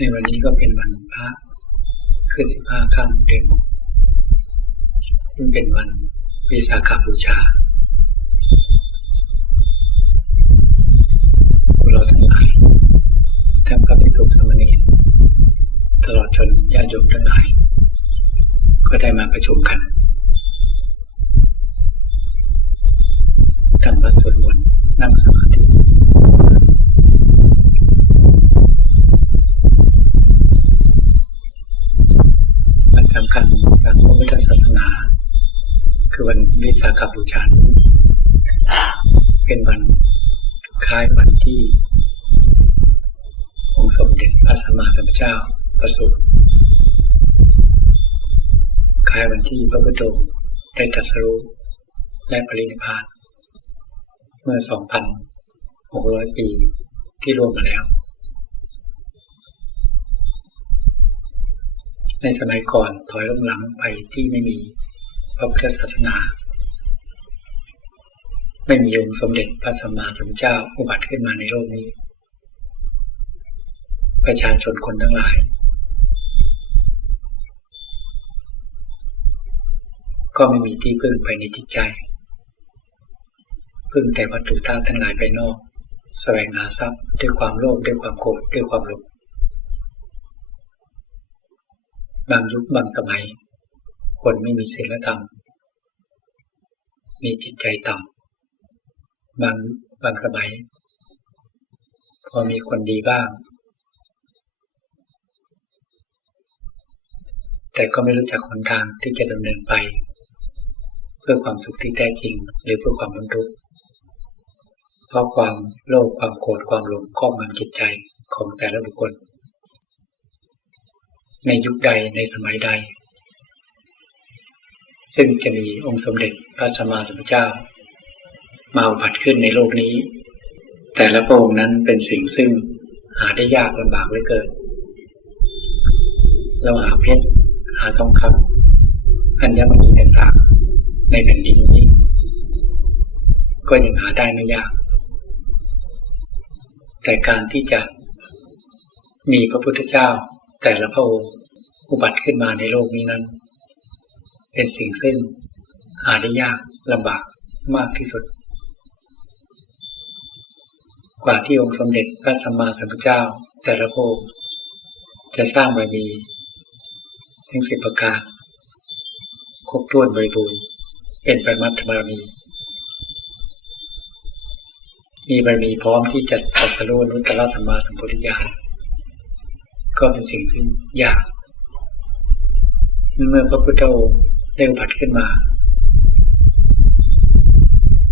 ในวันนี้ก็เป็นวันพระขึ้น15 ค่ำเดือน 6ซึ่งเป็นวันวิสาขบูชาพวกเราทั้งหลายทั้งพระภิกษุสามเณรตลอดจนญาติโยมทั้งหลายก็ได้มาประชุมกันทำวัดสวดมนต์นั่งสมาธิวันสำคัญทางพระพุทธศาสนาคือวันวิสาขบูชาเป็นวันคล้ายวันที่องค์สมเด็จพระสัมมาสัมพุทธเจ้าประสูติคล้ายวันที่พระพุทธองค์ได้ตรัสรู้และปรินิพพานเมื่อ 2,600 ปีที่ล่วงมาแล้วในสมัยก่อนถอยหลังไปที่ไม่มีพระพุทธศาสนาไม่มีองค์สมเด็จพระสัมมาสัมพุทธเจ้าอุบัติขึ้นมาในโลกนี้ประชาชนคนทั้งหลายก็ไม่มีที่พึ่งไปในจิตใจพึ่งแต่วัตถุธาตุทั้งหลายภายนอกแสวงหาทรัพย์ด้วยความโลภด้วยความโกรธด้วยความหลงบางยุคบางสมัยคนไม่มีศีลธรรมมีจิตใจต่ำบางสมัยพอมีคนดีบ้างแต่ก็ไม่รู้จักหนทางที่จะดำเนินไปเพื่อความสุขที่แท้จริงหรือเพื่อความพ้นทุกข์เพราะความโลภความโกรธความหลงครอบงำจิตใจของแต่ละบุคคลในยุคใดในสมัยใดซึ่งจะมีองค์สมเด็จพระสัมมาสัมพุทธเจ้ามาอุบัติขึ้นในโลกนี้แต่ละพระองค์นั้นเป็นสิ่งซึ่งหาได้ยากลำบากเหลือเกินเราหาเพชรหาทองคำอัญมณีต่างๆในแผ่นดินนี้ก็ยังหาได้ไม่ยากแต่การที่จะมีพระพุทธเจ้าแต่ละพระองค์อุบัติขึ้นมาในโลกนี้นั้นเป็นสิ่งซึ่งหาได้ยากลำบากมากที่สุดกว่าที่องค์สมเด็จพระสัมมาสัมพุทธเจ้าแต่ละพระองค์จะสร้างบารมีทั้ง10 ประการครบถ้วนบริบูรณ์เป็นปรมัตถบารมีมีบารมีพร้อมที่จะตรัสรู้อนุตตรสัมมาสัมโพธิญาณก็เป็นสิ่งที่ยากเมื่อพระพุทธองค์ได้อุบัติขึ้นมา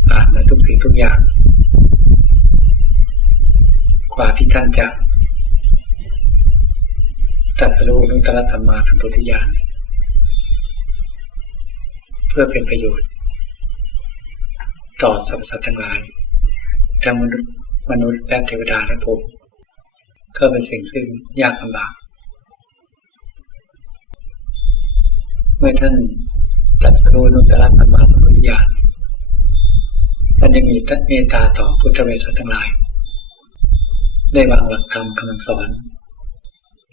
ผ่านมาทุกสิ่งทุกอย่างกว่าที่ท่านจะตรัสรู้อนุตตรสัมมาสัมโพธิญาณเพื่อเป็นประโยชน์ต่อสรรพสัตว์ทั้งหลายทั้งมนุษย์และเทวดาและพรหมก็เป็นสิ่งซึ่งยากลำบากเมื่อท่านตรัสรู้อนุตตรสัมมาสัมโพธิญาณท่านยังมีเมตตาต่อพุทธบริษัททั้งหลายได้วางหลักธรรมคำสอน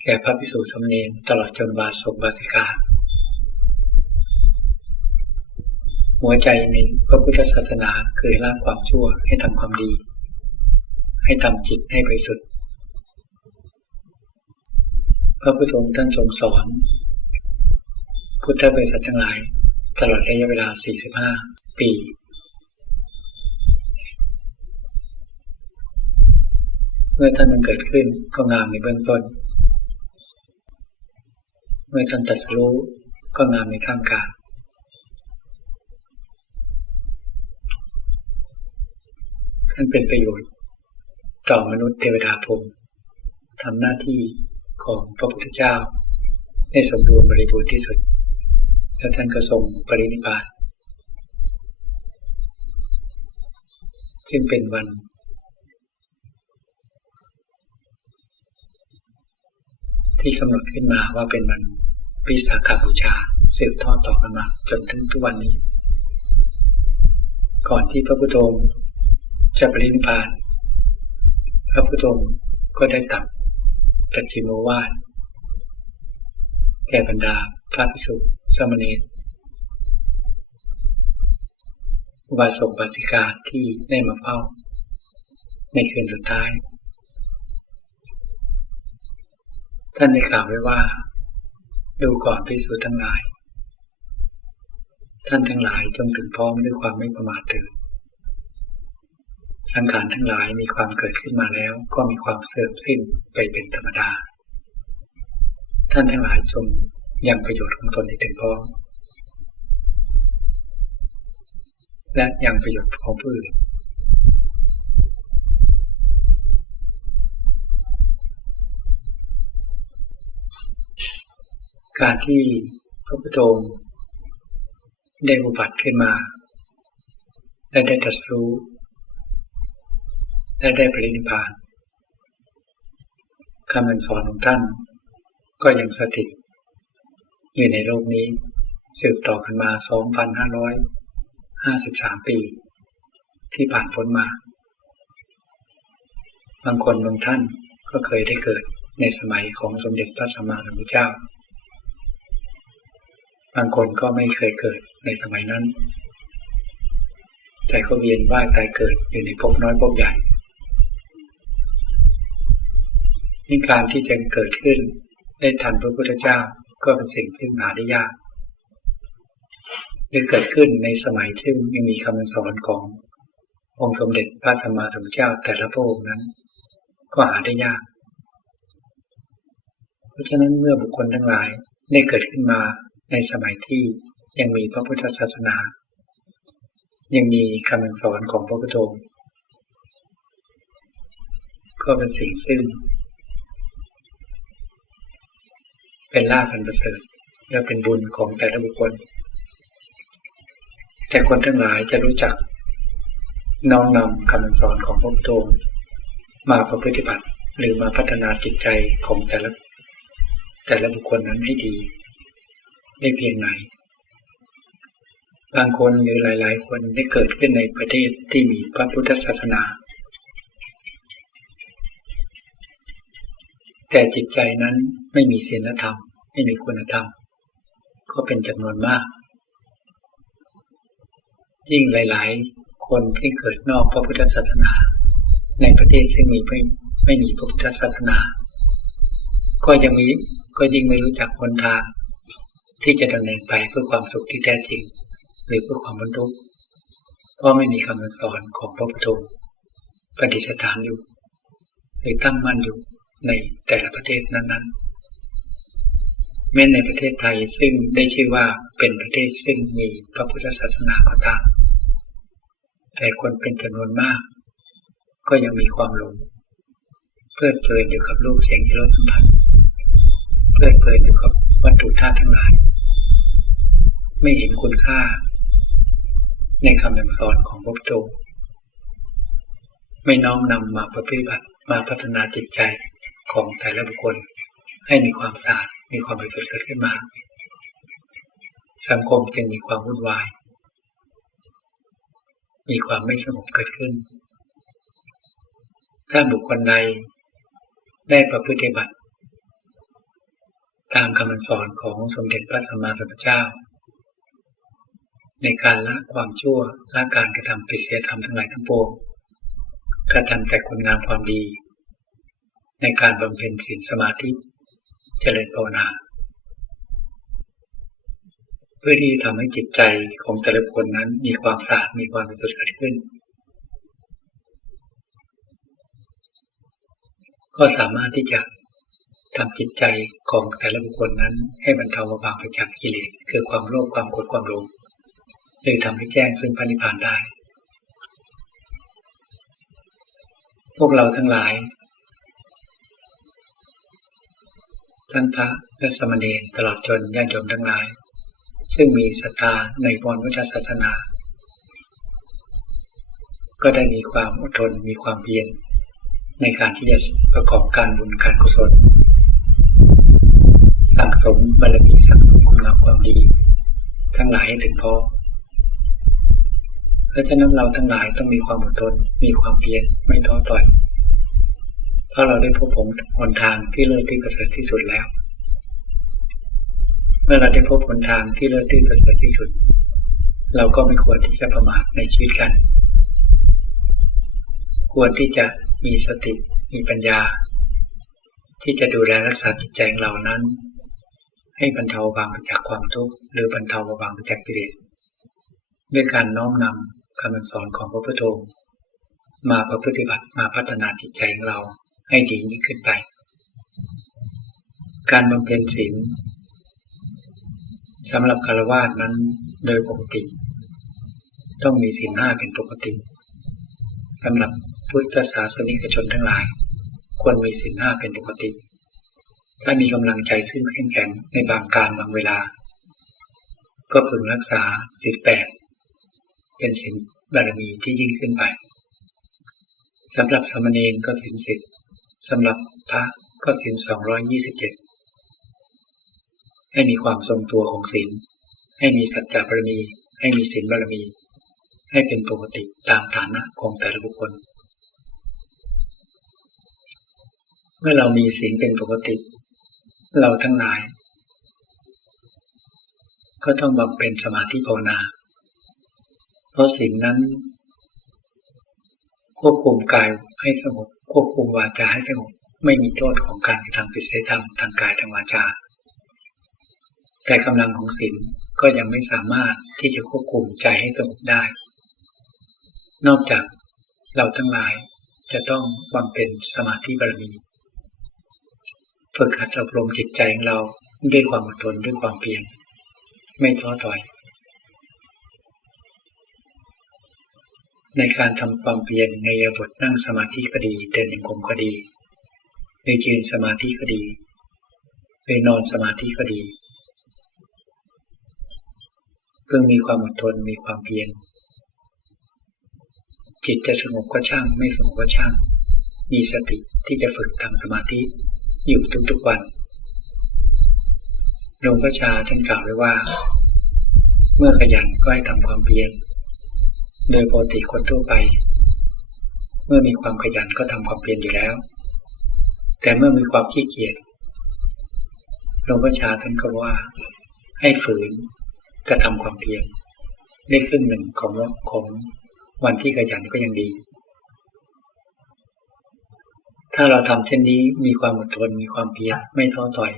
แก่พระภิกษุสามเณรตลอดจนอุบาสกอุบาสิกาหัวใจในพระพุทธศาสนาคือละความชั่วให้ทำความดีให้ทำจิตให้บริสุทธิ์พระพุทธองค์ท่านทรงสอนพุทธบริษัททั้งหลายตลอดระยะเวลา45 ปีเมื่อท่านมันเกิดขึ้นก็งามในเบื้องต้นเมื่อท่านตรัสรู้ก็งามในท่ามกลางท่านเป็นประโยชน์ต่อมนุษย์เทวดาพรหมทำหน้าที่ของพระพุทธเจ้าได้สมบูรณ์บริบูรณ์ที่สุดแล้วท่านก็ทรงปรินิพพานซึ่งเป็นวันที่กำหนดขึ้นมาว่าเป็นวันวิสาขบูชาสืบทอดต่อกันมาจนถึงทุกวันนี้ก่อนที่พระพุทธองค์จะปรินิพพานพระพุทธองค์ก็ได้ตรัส ปัจฉิมโอวาทแก่บรรดาพระภิกษุสามเณรอุบาสกอุบาสิกาที่ได้มาเฝ้าในคืนสุดท้ายท่านได้กล่าวไว้ว่าดูก่อนภิกษุทั้งหลายท่านทั้งหลายจงถึงพร้อมด้วยความไม่ประมาทเถิดสังขารทั้งหลายมีความเกิดขึ้นมาแล้วก็มีความเสื่อมสิ้นไปเป็นธรรมดาท่านทั้งหลายจงยังประโยชน์ของตนให้ถึงพร้อมและยังประโยชน์ของผู้อื่นการที่พระพุทธองค์ได้อุบัติขึ้นมาและได้ตรัสรู้และได้ปรินิพพานคำสอนของท่านก็ยังสถิตอยู่ในโลกนี้สืบต่อกันมา 2,553 ปีที่ผ่านพ้นมาบางคนบางท่านก็เคยได้เกิดในสมัยของสมเด็จพระสัมมาสัมพุทธเจ้าบางคนก็ไม่เคยเกิดในสมัยนั้นแต่ก็เวียนว่ายตายเกิดอยู่ในภพน้อยภพใหญ่นี่การที่จะเกิดขึ้นได้ทันพระพุทธเจ้าก็เป็นสิ่งซึ่งหาได้ยากหรือเกิดขึ้นในสมัยที่ยังมีคำสอนขององค์สมเด็จพระสัมมาสัมพุทธเจ้าแต่ละพระองค์นั้นก็หาได้ยากเพราะฉะนั้นเมื่อบุคคลทั้งหลายได้เกิดขึ้นมาในสมัยที่ยังมีพระพุทธศาสนายังมีคำสอนของพระพุทธองค์ก็เป็นสิ่งซึ่งเป็นลาภอันประเสริฐและเป็นบุญของแต่ละบุคคลแต่คนทั้งหลายจะรู้จักน้อมนำคำสอนของพระพุทธองค์มาประพฤติบัติหรือมาพัฒนาจิตใจของแต่ละบุคคลนั้นให้ดีได้เพียงไหนบางคนหรือหลายๆคนได้เกิดขึ้นในประเทศที่มีพระพุทธศาสนาแต่จิตใจนั้นไม่มีศีลธรรมไม่มีคุณธรรมก็เป็นจำนวนมากยิ่งหลายๆคนที่เกิดนอกพระพุทธศาสนาในประเทศซึ่งไม่มีพระพุทธศาสนาก็ยิ่งไม่รู้จักหนทางที่จะดำเนินไปเพื่อความสุขที่แท้จริงหรือเพื่อความพ้นทุกข์เพราะไม่มีคำสอนของพระพุทธองค์ประดิษฐานอยู่หรือตั้งมั่นอยู่ในแต่ละประเทศนั้นๆแม้ในประเทศไทยซึ่งได้ชื่อว่าเป็นประเทศซึ่งมีพระพุทธศาสนาก็ตามแต่คนเป็นจำนวนมากก็ยังมีความหลงเพลิดเพลินอยู่กับรูปเสียงรสสัมผัสเพลิดเพลินอยู่กับวัตถุธาตุทั้งหลายไม่เห็นคุณค่าในคำสอนของพระพุทธองค์ไม่น้อมนำมาปฏิบัติมาพัฒนาจิตใจของแต่ละบุคคลให้มีความสะอาดมีความบริสุทธิ์เกิดขึ้นมาสังคมจึงมีความวุ่นวายมีความไม่สงบเกิดขึ้นถ้าบุคคลใดได้ประพฤติบัติตามคำสอนของสมเด็จพระสัมมาสัมพุทธเจ้าในการละความชั่วละการกระทำผิดศีลธรรมทั้งหลายทั้งปวงกระทำแต่คุณงามความดีในการบำเพ็ญศีลสมาธิเจริญภาวนาเพื่อที่ทำให้จิตใจของแต่ละคนนั้นมีความสะอาดมีความบริสุทธิ์เกิดขึ้นก็สามารถที่จะทำจิตใจของแต่ละบุคคลนั้นให้บรรเทาเบาบางไปจากกิเลสคือความโลภความโกรธความหลงหรือทำให้แจ้งซึ่งพระนิพพานได้พวกเราทั้งหลายท่านพระและสมณเณรตลอดจนญาติโยมทั้งหลายซึ่งมีศรัทธาในพระพุทธศาสนาก็ได้มีความอดทนมีความเพียรในการที่จะประกอบการบุญการกุศลสั่งสมบารมีสั่งสมคุณงามความดีทั้งหลายให้ถึงพอเพราะฉะนั้นเราทั้งหลายต้องมีความอดทนมีความเพียรไม่ท้อถอย เพราะเราได้พบหนทางที่เลิศที่ประเสริฐที่สุดแล้วเมื่อเราได้พบหนทางที่เลิศที่ประเสริฐที่สุดเราก็ไม่ควรที่จะประมาทในชีวิตกันควรที่จะมีสติมีปัญญาที่จะดูแลรักษาจิตใจของเรานั้นให้บรรเทาเบาบางจากความทุกข์หรือบรรเทาเบาบางจากกิเลสด้วยการน้อมนำคำสอนของพระพุทธองค์มาประพฤติบัติมาพัฒนาจิตใจของเราให้ดียิ่งขึ้นไปการบำเพ็ญศีลสำหรับฆราวาสนั้นโดยปกติต้องมีศีล 5เป็นปกติสำหรับพุทธศาสนิกชนทั้งหลายควรมีศีล 5เป็นปกติถ้ามีกำลังใจซึ่งเข้มแข็งในบางการบางเวลาก็พึงรักษาศีล 8เป็นศีลบารมีที่ยิ่งขึ้นไปสำหรับสามเณรก็ศีล 10สำหรับพระก็ศีล 227ให้มีความทรงตัวของศีลให้มีสัจจะบารมีให้มีศีลบารมีให้เป็นปกติตามฐานะของแต่ละบุคคลเมื่อเรามีศีลเป็นปกติเราทั้งหลายก็ต้องบำเพ็ญสมาธิภาวนาเพราะศีลนั้นควบคุมกายให้สงบควบคุมวาจาให้สงบไม่มีโทษของการกระทำผิดศีลธรรมทางกายทางวาจาแต่กำลังของศีลก็ยังไม่สามารถที่จะควบคุมใจให้สงบได้นอกจากเราทั้งหลายจะต้องบำเพ็ญสมาธิบารมีฝึกหัดอบรมจิตใจของเราด้วยความอดทนด้วยความเพียรไม่ท้อถอยในการทำความเพียรในอิริยาบถนั่งสมาธิก็ดีเดินจงกรมก็ดีหรือยืนสมาธิก็ดีหรือนอนสมาธิก็ดีเพื่อมีความอดทนมีความเพียรจิตจะสงบก็ช่างไม่สงบก็ช่างมีสติที่จะฝึกทำสมาธิอยู่ทุกๆวันหลวงพ่อชาท่านกล่าวไว้ว่าเมื่อขยันก็ให้ทำความเพียรโดยปกติคนทั่วไปเมื่อมีความขยันก็ทำความเพียรอยู่แล้วแต่เมื่อมีความขี้เกียจหลวงพ่อชาท่านก็ว่าให้ฝืนกระทำความเพียรได้ครึ่งหนึ่งของวันที่ขยันก็ยังดีถ้าเราทำเช่นนี้มีความอดทนมีความเพียรไม่ท้อถอย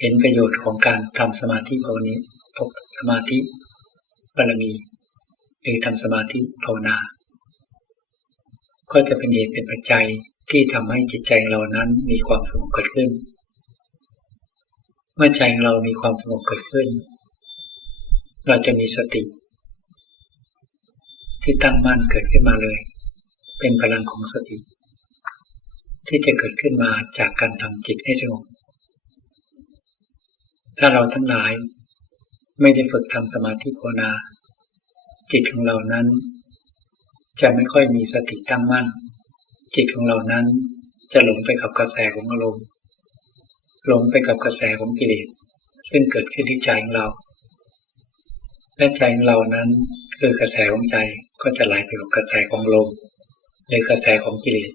เห็นประโยชน์ของการทำสมาธิภาวนาสมาธิบารมีหรือทำสมาธิภาวนาก็จะเป็นเหตุเป็นปัจจัยที่ทำให้จิตใจเรานั้นมีความสงบเกิดขึ้นเมื่อใจของเรามีความสงบเกิดขึ้นเราจะมีสติที่ตั้งมั่นเกิดขึ้นมาเลยเป็นพลังของสติที่จะเกิดขึ้นมาจากการทำจิตให้สงบถ้าเราทั้งหลายไม่ได้ฝึกทำสมาธิภาวนาจิตของเรานั้นจะไม่ค่อยมีสติตั้งมั่นจิตของเรานั้นจะหลงไปกับกระแสของอารมณ์หลงไปกับกระแสของกิเลสซึ่งเกิดขึ้นที่ใจของเราและใจของเรานั้นคือกระแสของใจก็จะไหลไปกับกระแสของลมหรือกระแสของกิเลส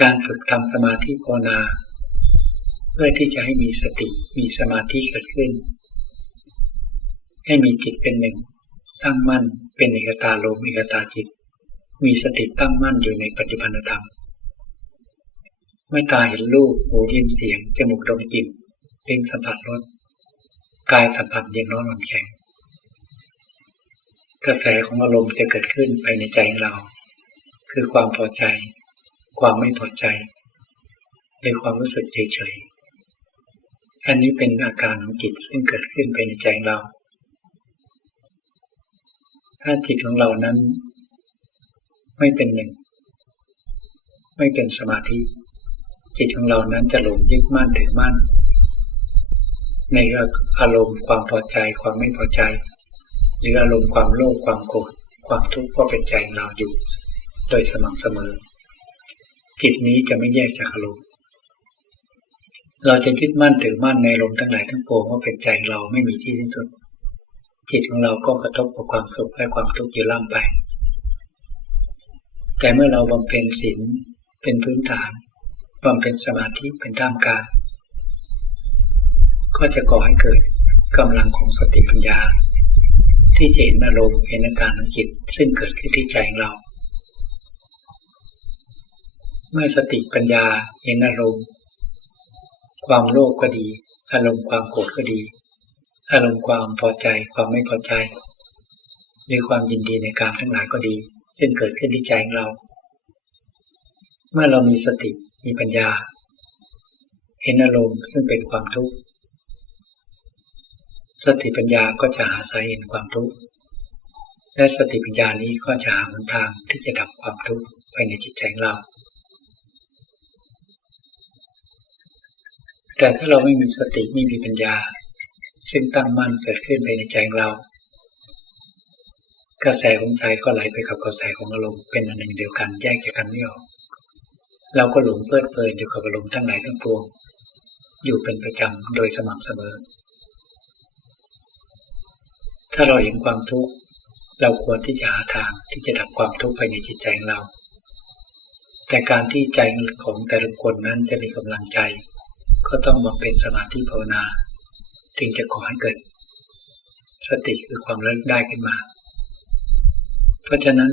การฝึกทำสมาธิภาวนาเพื่อที่จะให้มีสติมีสมาธิเกิดขึ้นให้มีจิตเป็นหนึ่งตั้งมั่นเป็นเอกตาลมเอกตาจิตมีสติตั้งมั่นอยู่ในปัจจุบันธรรมเมื่อตาเห็นรูปหูได้ยินเสียงจมูกดมกลิ่นลิ้นสัมผัสรสกายสัมผัสเย็นร้อนอ่อนแข็งกระแสของอารมณ์จะเกิดขึ้นไปในใจของเราคือความพอใจความไม่พอใจหรือความรู้สึกเฉยๆอันนี้เป็นอาการของจิตซึ่งเกิดขึ้นไปในใจของเราถ้าจิตของเรานั้นไม่เป็นหนึ่งไม่เป็นสมาธิจิตของเรานั้นจะหลงยึดมั่นถือมั่นในอารมณ์ความพอใจความไม่พอใจหรืออารมณ์ความโลภความโกรธความทุกข์ก็เป็นใจของเราอยู่โดยสม่ำเสมอจิตนี้จะไม่แยกจากอารมณ์เราจะยึดมั่นถือมั่นในอารมณ์ทั้งหลายทั้งปวงว่าเป็นใจเราไม่มีที่สิ้นสุดจิตของเราก็กระทบกับความสุขและความทุกข์อยู่ล่ำไป แต่เมื่อเราบำเพ็ญศีลเป็นพื้นฐานบำเพ็ญสมาธิเป็นท่ามกลางก็จะก่อให้เกิดกำลังของสติปัญญาที่จะเห็นอารมณ์เห็นอาการของจิตซึ่งเกิดขึ้นที่ใจของเราเมื่อสติปัญญาเห็นอารมณ์ความโลภก็ดีอารมณ์ความโกรธก็ดีอารมณ์ความพอใจความไม่พอใจหรือความยินดีในการทั้งหลายก็ดีซึ่งเกิดขึ้นที่ใจของเราเมื่อเรามีสติมีปัญญาเห็นอารมณ์ซึ่งเป็นความทุกข์สติปัญญาก็จะหาสาเหตุความทุกข์และสติปัญญานี้ก็จะหาหนทางที่จะดับความทุกข์ไปในจิตใจของเราแต่ถ้าเราไม่มีสติไม่มีปัญญาซึ่งตั้งมั่นเกิดขึ้นภายในใจของเรากระแสของใจก็ไหลไปกับกระแสของอารมณ์เป็นอันหนึ่งเดียวกันแยกจากกันไม่ออกเราก็หลงเพลิดเพลินอยู่กับอารมณ์ทั้งหลายทั้งปวงอยู่เป็นประจำโดยสม่ำเสมอถ้าเราเห็นความทุกข์เราควรที่จะหาทางที่จะดับความทุกข์ภายในจิตใจของเราแต่การที่ใจของแต่ละคนนั้นจะมีกำลังใจก็ต้องมาเป็นสมาธิภาวนาจึงจะก่อให้เกิดสติคือความระลึกได้ขึ้นมาเพราะฉะนั้น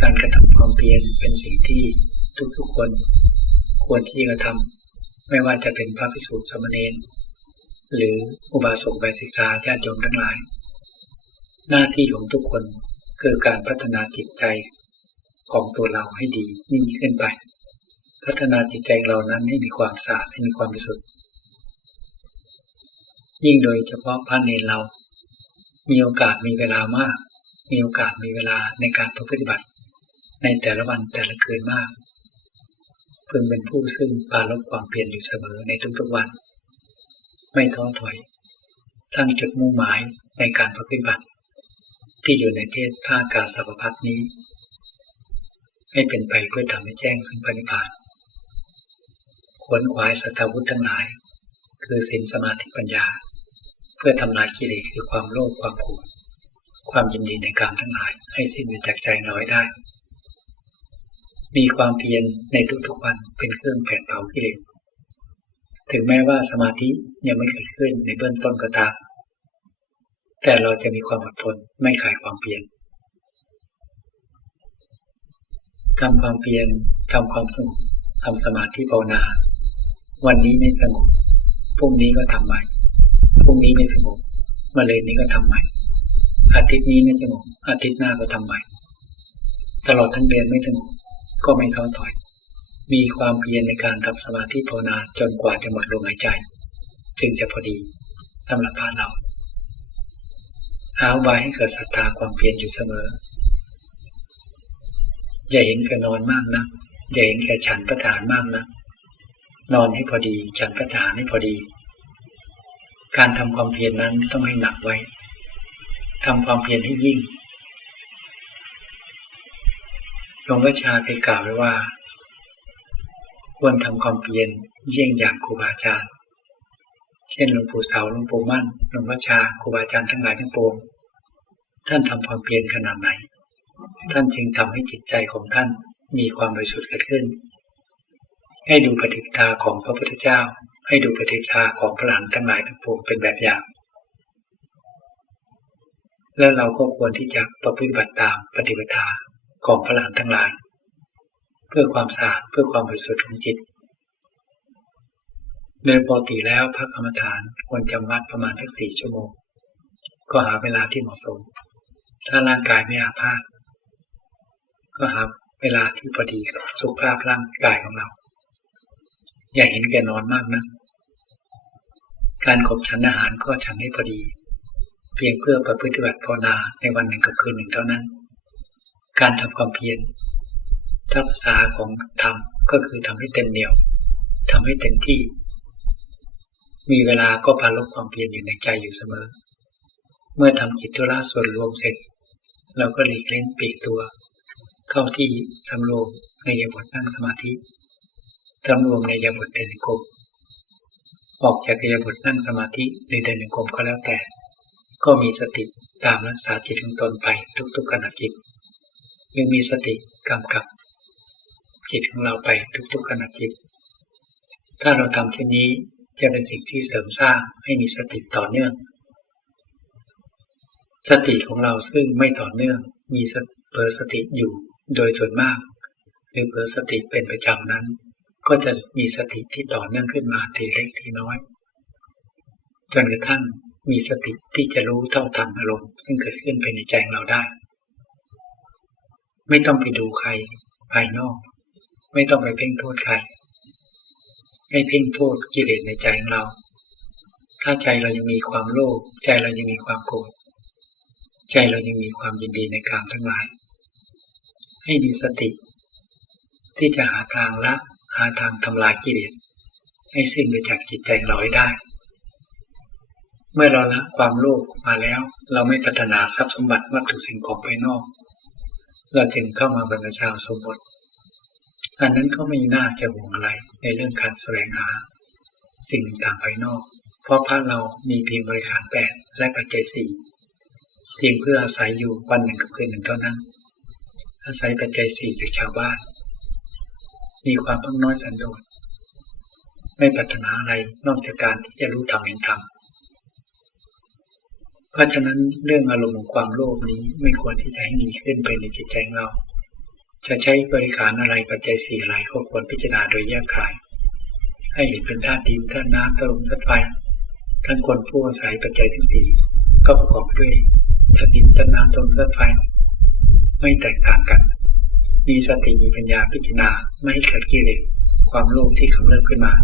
การกระทำความเพียรเป็นสิ่งที่ทุกๆคนควรที่จะทำไม่ว่าจะเป็นพระภิกษุสามเณรหรืออุบาสกอุบาสิกาญาติโยมทั้งหลายหน้าที่ของทุกคนคือการพัฒนาจิตใจของตัวเราให้ดียิ่งขึ้นไปพัฒนาจิตใจเรานั้นให้มีความสะอาดให้มีความบริสุทธิ์ยิ่งโดยเฉพาะพระเณรเรามีโอกาสมีเวลามากมีโอกาสมีเวลาในการปฏิบัติในแต่ละวันแต่ละคืนมากพึงเป็นผู้ซึ่งปรารภความเพียรอยู่เสมอในทุกๆวันไม่ท้อถอยตั้งจุดมุ่งหมายในการปฏิบัติที่อยู่ในเพศภาคกาสัพพัทนี้ให้เป็นไปเพื่อทำให้แจ้งซึ่งพระนิพพานขวนขวายสัทธาวุธทั้งหลายคือศีลสมาธิปัญญาเพื่อทำลายกิเลสคือความโลภความโกรธความยินดีในกามทั้งหลายให้สิ้นไปจากใจเราได้มีความเพียรในทุกๆวันเป็นเครื่องแผดเผากิเลสถึงแม้ว่าสมาธิยังไม่เกิดขึ้นในเบื้องต้นก็ตามแต่เราจะมีความอดทนไม่ขายความเพียรทำความเพียรทำความสงบทำสมาธิภาวนาวันนี้ไม่สงบพรุ่งนี้ก็ทำใหม่พรุ่งนี้ไม่สงบมะรืนนี้ก็ทำใหม่อาทิตย์นี้ไม่สงบอาทิตย์หน้าก็ทำใหม่ตลอดทั้งเดือนไม่สงบก็ไม่ท้อถอยมีความเพียรในการทำสมาธิภาวนาจนกว่าจะหมดลมหายใจจึงจะพอดีสำหรับพระเราหาอุบายให้เกิดศรัทธาความเพียรอยู่เสมออย่าเห็นแก่นอนมากนะอย่าเห็นแก่ฉันประทานมากนะนอนให้พอดีฉันประทานให้พอดีการทำความเพียรนั้นต้องให้หนักไว้ทำความเพียรให้ยิ่งหลวงพ่อชาเคยกล่าวไว้ว่าควรทำความเพียรเยี่ยงอย่างครูบาอาจารย์เช่นหลวงปู่เสาหลวงปู่มั่นหลวงพ่อชาครูบาอาจารย์ทั้งหลายทั้งปวงท่านทำความเพียรขนาดไหนท่านจึงทำให้จิตใจของท่านมีความบริสุทธิ์เกิดขึ้นให้ดูปฏิปทาของพระพุทธเจ้าให้ดูปฏิปทาของพระอรหันต์ทั้งหลายทั้งปวงเป็นแบบอย่างแล้วเราก็ควรที่จะปฏิบัติตามปฏิปทาของพระอรหันต์ทั้งหลายเพื่อความสะอาดเพื่อความบริสุทธิ์ของจิตโดยปกติแล้วพระกรรมฐานควรจำวัดประมาณสัก4 ชั่วโมงก็หาเวลาที่เหมาะสมถ้าร่างกายไม่อาพาธก็หาเวลาที่พอดีกับสุขภาพร่างกายของเราอย่าเห็นแก่นอนมากนะการขบฉันอาหารก็ฉันให้พอดีเพียงเพื่อประพฤติบัติภาวนาในวันหนึ่งกับคืนหนึ่งเท่านั้นการทำความเพียรถ้าภาษาของธรรมก็คือทำให้เต็มเหนี่ยวทำให้เต็มที่มีเวลาก็ปรารภความเพียรอยู่ในใจอยู่เสมอเมื่อทำกิจธุระส่วนรวมเสร็จเราก็หลีกเล่นปลีกตัวเข้าที่สำรวมในอิริยาบถนั่งสมาธิสำรวมในอิริยาบถเดินจงกรมออกจากอิริยาบถนั่งสมาธิหรือเดินจงกรมก็แล้วแต่ก็มีสติตามรักษาจิตของตนไปทุกๆขณะจิตหรือมีสติกำกับ จิตของเราไปทุกๆขณะจิตถ้าเราทำเช่นนี้จะเป็นสิ่งที่เสริมสร้างให้มีสติต่อเนื่องสติของเราซึ่งไม่ต่อเนื่องมีเผลอสติอยู่โดยส่วนมากหรือเผลอสติเป็นประจำนั้นก็จะมีสติที่ต่อเนื่องขึ้นมาทีเล็กทีน้อยจนกระทั่งมีสติที่จะรู้เท่าทันอารมณ์ซึ่งเกิดขึ้นภายในใจเราได้ไม่ต้องไปดูใครภายนอกไม่ต้องไปเพ่งโทษใครให้เพ่งโทษกิเลสในใจของเราถ้าใจเรายังมีความโลภใจเรายังมีความโกรธใจเรายังมีความยินดีในกามทั้งหลายให้มีสติที่จะหาทางละหาทางทำลายกิเลสให้สิ้นไปจากจิตใจเราให้ได้เมื่อเราละความโลภมาแล้วเราไม่ปรารถนาทรัพย์สมบัติวัตถุสิ่งของภายนอกเราจึงเข้ามาบรรพชาสมบทอันนั้นก็ไม่น่าจะห่วงอะไรในเรื่องการแสวงหาสิ่งต่างภายนอกเพราะพระเรามีเพียงบริขาร8และปัจจัย4เพียงเพื่ออาศัยอยู่วันหนึ่งกับคืนหนึ่งเท่านั้นอาศัยปัจจัย4จากชาวบ้านมีความพักน้อยสันโดษไม่ปรารถนาอะไรนอกจากการที่จะรู้ธรรมเห็นธรรมเพราะฉะนั้นเรื่องอารมณ์ของความโลภนี้ไม่ควรที่จะให้มีขึ้นไปในจิตใจของเราจะใช้บริขารอะไรปัจจัย4อะไรก็ควรพิจารณาโดยแยกขายให้เห็นเป็นธาตุดินธาตุน้ำธาตุลมธาตุไฟท่านควรผู้อาศัยปัจจัยทั้ง4ก็ประกอบด้วยธาตุดินธาตุน้ำธาตุลมธาตุไฟไม่แตกต่างกันมีสติมีปัญญาพิจารณาไม่ให้เกิดกิเลสความโลภที่กำเริบขึ้นมา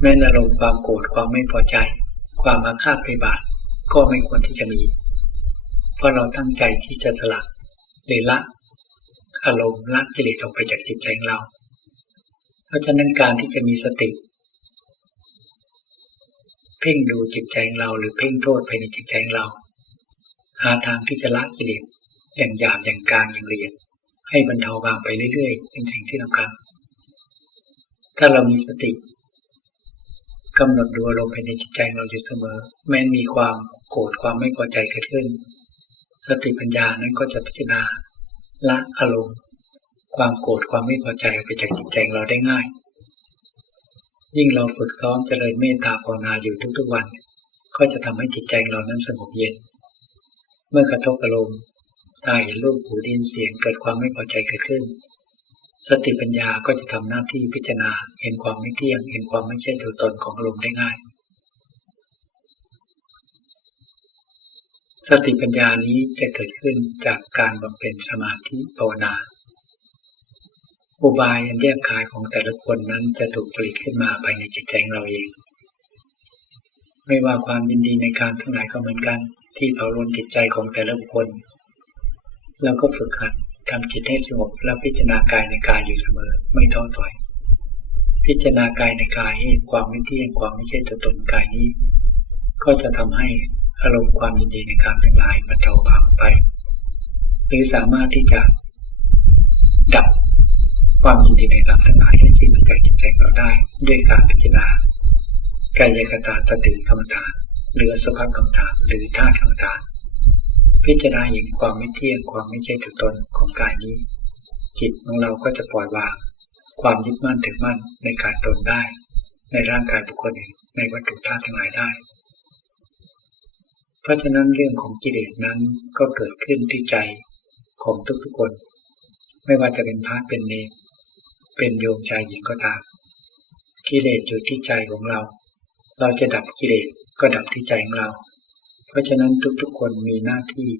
แม้อารมณ์ความโกรธความไม่พอใจความอาฆาตพยาบาทก็ไม่ควรที่จะมีเพราะเราตั้งใจที่จะสละหรือละอารมณ์ละกิเลสออกไปจากจิตใจของเราเพราะฉะนั้นการที่จะมีสติเพ่งดูจิตใจของเราหรือเพ่งโทษภายในจิตใจของเราหาทางที่จะละกิเลสอย่างหยาบอย่างกลางอย่างละเอียดให้บรรเทาบางไปเรื่อยๆเป็นสิ่งที่สำคัญถ้าเรามีสติกำหนดดูอารมณ์ภายในจิตใจเราอยู่เสมอแม้มีความโกรธความไม่พอใจเกิดขึ้นสติปัญญานั้นก็จะพิจารณาละอารมณ์ความโกรธความไม่พอใจไปจากจิตใจเราได้ง่ายยิ่งเราฝึกซ้อมเจริญเมตตาภาวนาอยู่ทุกๆวันก็จะทำให้จิตใจเรานั้นสงบเย็นเมื่อกระทบอารมณ์ตาเห็นรูปหูได้ยินเสียงเกิดความไม่พอใจเกิดขึ้นสติปัญญาก็จะทำหน้าที่พิจารณาเห็นความไม่เที่ยงเห็นความไม่ใช่ตัวตนของอารมณ์ได้ง่ายสติปัญญานี้จะเกิดขึ้นจากการบำเพ็ญสมาธิภาวนาอุบายอันแยกคายของแต่ละคนนั้นจะถูกผลิตขึ้นมาภายในจิตใจของเราเองไม่ว่าความยินดีในการทั้งหลายก็เหมือนกันที่เผาลนจิตใจของแต่ละบุคคลเราก็ฝึกหัดทำจิตให้สงบและพิจารณากายในกายอยู่เสมอไม่ท้อถอยพิจารณากายในกายให้ความไม่เที่ยงความไม่ใช่ตัวตนกายนี้ก็จะทำให้อารมณ์ความยินดีในการทั้งหลายบรรเทาเบาไปหรือสามารถที่จะดับความยินดีในการทั้งหลายให้สิ้นไปจากจิตใจเราได้ด้วยการพิจารณากายคตาสติกรรมฐานหรืออสุภกรรมฐานหรือธาตุกรรมฐานพิจารณาเห็นความไม่เที่ยงความไม่ใช่ตัวตนของกายนี้จิตของเราก็จะปล่อยวางความยึดมั่นถือมั่นในการตนได้ในร่างกายบุคคลเองในวัตถุธาตุทั้งหลายได้เพราะฉะนั้นเรื่องของกิเลสนั้นก็เกิดขึ้นที่ใจของทุกๆคนไม่ว่าจะเป็นพระเป็นเนรเป็นโยมชายหญิงก็ตามกิเลสอยู่ที่ใจของเราเราจะดับกิเลสก็ดับที่ใจของเราเพราะฉะนั้นทุกๆคนมีหน้าที่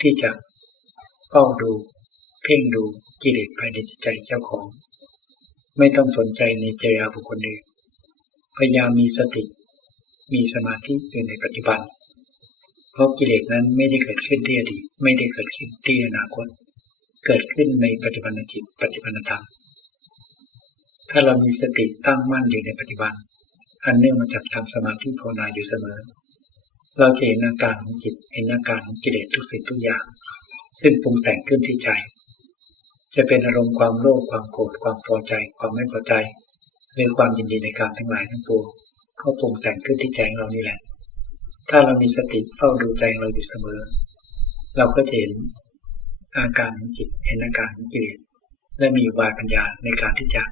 ที่จะเฝ้าดูเพ่งดูกิเลสภายในจิตใจเจ้าของไม่ต้องสนใจในใจบุคคลอื่นพยายามมีสติมีสมาธิอยู่ในปัจจุบันเพราะกิเลสนั้นไม่ได้เกิดขึ้นที่อดีตไม่ได้เกิดขึ้นที่อนาคตเกิดขึ้นในปัจจุบันจิตปัจจุบันธรรมถ้าเรามีสติตั้งมั่นอยู่ในปัจจุบันอันเนื่องมาจากทำสมาธิภาวนาอยู่เสมอเราจะเห็นอาการของจิตเห็นอาการของกิเลสทุกสิ่งทุกอย่างซึ่งปรุงแต่งขึ้นที่ใจจะเป็นอารมณ์ความโลภความโกรธความพอใจความไม่พอใจหรือความยินดีในการทั้งหลายทั้งปวงก็ปรุงแต่งขึ้นที่ใจของเรานี่แหละถ้าเรามีสติเฝ้าดูใจเราอยู่เสมอเราก็จะเห็น อาการของจิตเห็นอาการของกิเลสและมีอุบายปัญญาในการที่จะ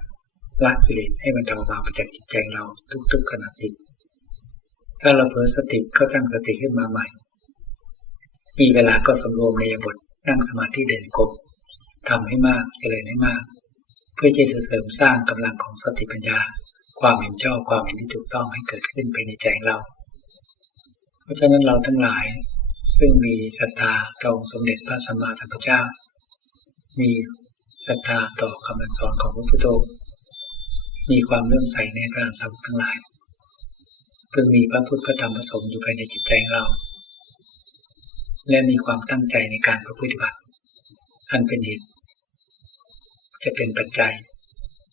ละกิเลสให้มันเบาบางไปจากจิตใจเราทุกๆขณะจิตถ้าเราเผลอสติก็ตั้งสติขึ้นมาใหม่มีเวลาก็สำรวมในอิริยาบถนั่งสมาธิเดินกรมทำให้มากเจริญให้มากเพื่อจะเสริมสร้างกำลังของสติปัญญาความเห็นชอบความเห็นที่ถูกต้องให้เกิดขึ้นไปในใจเราเพราะฉะนั้นเราทั้งหลายซึ่งมีศรัทธาต่อองค์สมเด็จพระสัมมาสัมพุทธเจ้ามีศรัทธาต่อคำสอนของพระพุทธองค์มีความเลื่อมใสในพระอรหันตสาวกทั้งหลายเพื่อมีพระพุทธพระธรรมพระสงฆ์อยู่ภายในจิตใจเราและมีความตั้งใจในการประพฤติบัติอันเป็นเหตุจะเป็นปัจจัย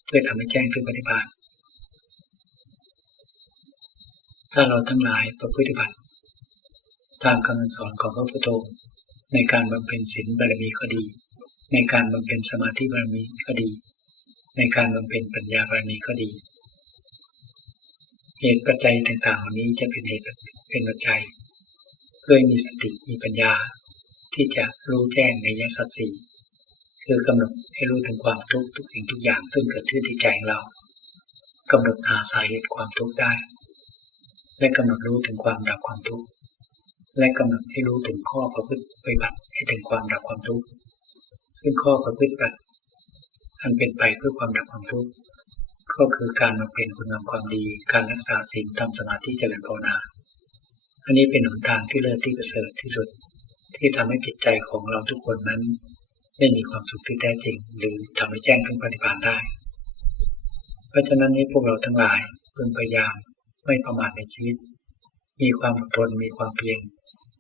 เพื่อทำให้แจ้งถึงปฏิบัติถ้าเราทั้งหลายประพฤติบัติตามคำสอนของพระพุทธองค์ในการบำเพ็ญศีลบารมีก็ดีในการบำเพ็ญสมาธิบารมีก็ดีในการบำเพ็ญปัญญาบารมีก็ดีเหตุปัจจัยต่างๆเหล่านี้จะเป็นเหตุเป็นปัจจัยเพื่อมีสติมีปัญญาที่จะรู้แจ้งในอริยสัจสี่คือกำหนดให้รู้ถึงความทุกข์ทุกสิ่งทุกอย่างที่เกิดขึ้นที่ใจของเรากำหนดหาสาเหตุความทุกข์ได้และกำหนดรู้ถึงความดับความทุกข์และกำหนดให้รู้ถึงข้อประพฤติปฏิบัติให้ถึงความดับความทุกข์ซึ่งข้อประพฤติปฏิบัติอันเป็นไปเพื่อความดับความทุกข์ก็คือการบำเพ็ญคุณงามความดีการรักษาศีลทำสมาธิเจริญภาวนาอันนี้เป็นหนทางที่เลิศที่ประเสริฐที่สุดที่ทำให้จิตใจของเราทุกคนนั้นได้มีความสุขที่แท้จริงหรือทำให้แจ้งถึงปฏิบัติได้เพราะฉะนั้นนี้พวกเราทั้งหลายพึงพยายามไม่ประมาทในชีวิตมีความอดทนมีความเพียร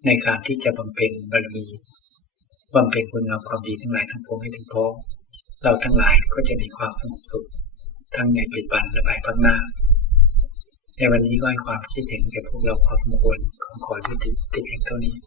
ในการที่จะบำเพ็ญบารมีบำเพ็ญคุณงามความดีทั้งหลายทั้งปวงให้ถึงพร้อมเราทั้งหลายก็จะมีความสงบสุขทั้งในปัจจุบันและภายภาคหน้าในวันนี้ก็ให้ความคิดเห็นแก่พวกเราพอสมควรขอยุติเพียงเท่านี้